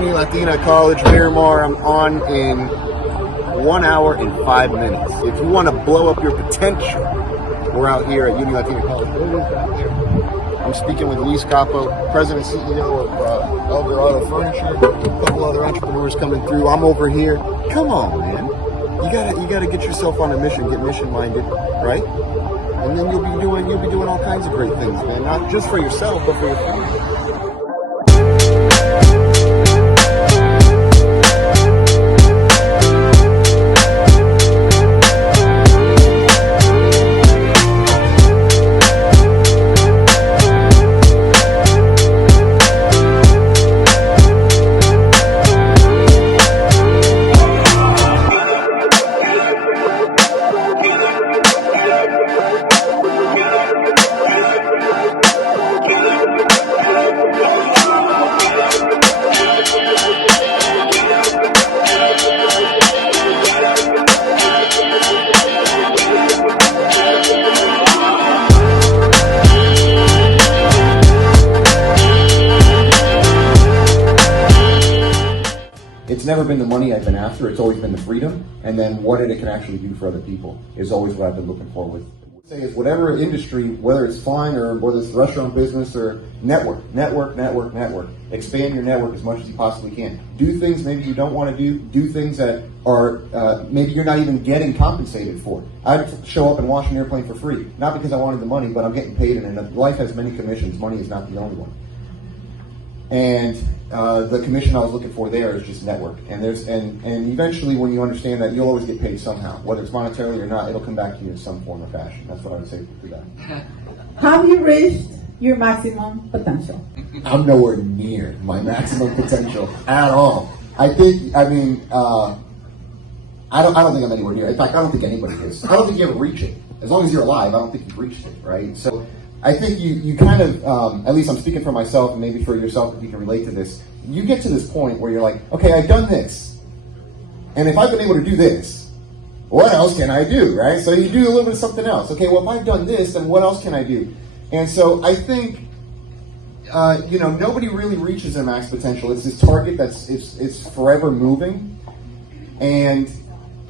Unilatina College, Miramar. I'm on in 1 hour and 5 minutes. If you want to blow up your potential, we're out here at Unilatina College. I'm speaking with Luis Capo, President and CEO of Elder Auto Furniture. A couple other entrepreneurs coming through. I'm over here. Come on, man. You gotta get yourself on a mission. Get mission minded, right? And then you'll be doing all kinds of great things, man. Not just for yourself, but for your family. It's never been the money I've been after, it's always been the freedom, and then what it can actually do for other people is always what I've been looking for with. Say is whatever industry, whether it's flying or whether it's the restaurant business or network. Expand your network as much as you possibly can. Do things maybe you don't want to do. Do things that are maybe you're not even getting compensated for. I'd show up and wash an airplane for free, not because I wanted the money, but I'm getting paid, and life has many commissions. Money is not the only one. And the commission I was looking for there is just network. And eventually when you understand that, you'll always get paid somehow. Whether it's monetarily or not, it'll come back to you in some form or fashion. That's what I would say for that. Have you reached your maximum potential? I'm nowhere near my maximum potential at all. I don't think I'm anywhere near it. In fact, I don't think anybody is. I don't think you ever reach it. As long as you're alive, I don't think you've reached it, right? So I think you kind of, at least I'm speaking for myself and maybe for yourself if you can relate to this, you get to this point where you're like, okay, I've done this. And if I've been able to do this, what else can I do, right? So you do a little bit of something else. Okay, well, if I've done this, then what else can I do? And so I think, nobody really reaches their max potential. It's this target it's forever moving. And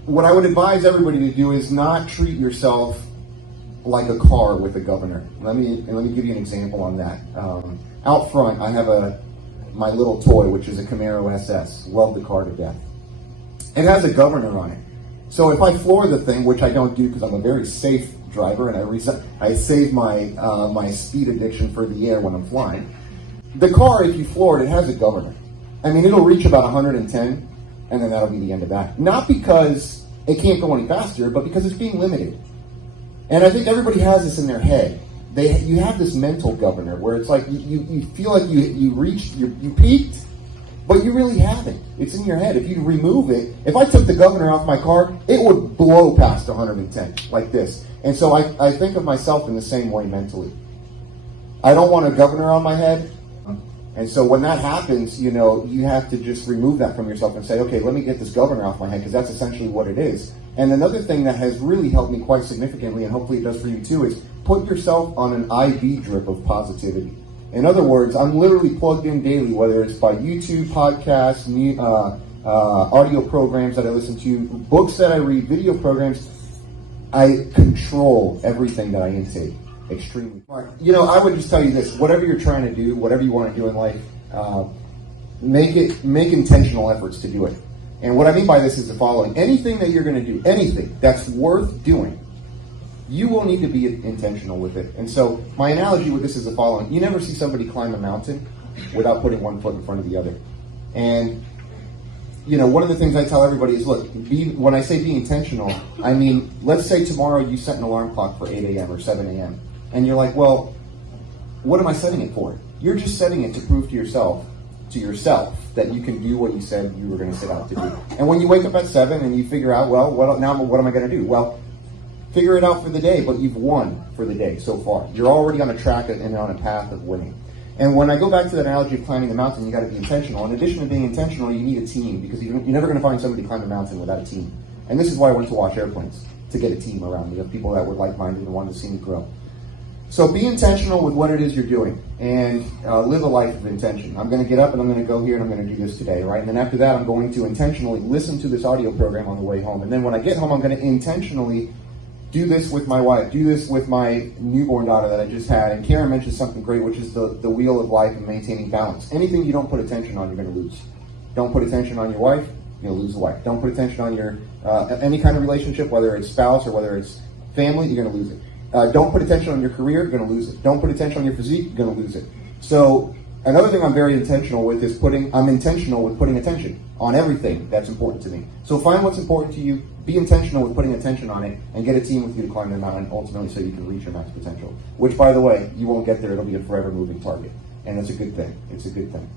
what I would advise everybody to do is not treat yourself like a car with a governor. Let me give you an example on that. Out front, I have my little toy, which is a Camaro SS. Love the car to death. It has a governor on it. So if I floor the thing, which I don't do because I'm a very safe driver and I save my speed addiction for the air when I'm flying. The car, if you floor it, it has a governor. I mean, it'll reach about 110, and then that'll be the end of that. Not because it can't go any faster, but because it's being limited. And I think everybody has this in their head. You have this mental governor where it's like you feel like you reached, you peaked, but you really haven't. It's in your head. If you remove it, if I took the governor off my car, it would blow past 110 like this. And so I think of myself in the same way mentally. I don't want a governor on my head. And so when that happens, you have to just remove that from yourself and say, okay, let me get this governor off my head, because that's essentially what it is. And another thing that has really helped me quite significantly, and hopefully it does for you too, is put yourself on an IV drip of positivity. In other words, I'm literally plugged in daily, whether it's by YouTube, podcasts, audio programs that I listen to, books that I read, video programs. I control everything that I intake. Extremely. I would just tell you this: whatever you're trying to do, whatever you want to do in life, make intentional efforts to do it. And what I mean by this is the following: anything that you're going to do, anything that's worth doing, you will need to be intentional with it. And so my analogy with this is the following: you never see somebody climb a mountain without putting one foot in front of the other. And one of the things I tell everybody is, look, when I say be intentional, I mean, let's say tomorrow you set an alarm clock for 8 a.m. or 7 a.m. And you're like, well, what am I setting it for? You're just setting it to prove to yourself that you can do what you said you were going to set out to do. And when you wake up at 7 and you figure out, well, what am I going to do? Well, figure it out for the day, but you've won for the day so far. You're already on a track and on a path of winning. And when I go back to the analogy of climbing the mountain, you got to be intentional. In addition to being intentional, you need a team, because you're never going to find somebody climb a mountain without a team. And this is why I went to watch airplanes, to get a team around me of people that were like-minded and wanted to see me grow. So be intentional with what it is you're doing, and live a life of intention. I'm going to get up and I'm going to go here and I'm going to do this today, right? And then after that, I'm going to intentionally listen to this audio program on the way home. And then when I get home, I'm going to intentionally do this with my wife, do this with my newborn daughter that I just had. And Karen mentioned something great, which is the wheel of life and maintaining balance. Anything you don't put attention on, you're going to lose. Don't put attention on your wife, you'll lose the wife. Don't put attention on your any kind of relationship, whether it's spouse or whether it's family, you're going to lose it. Don't put attention on your career, you're going to lose it. Don't put attention on your physique, you're going to lose it. So another thing I'm very intentional with is I'm intentional with putting attention on everything that's important to me. So find what's important to you, be intentional with putting attention on it, and get a team with you to climb the mountain ultimately so you can reach your max potential. Which, by the way, you won't get there. It'll be a forever moving target. And it's a good thing. It's a good thing.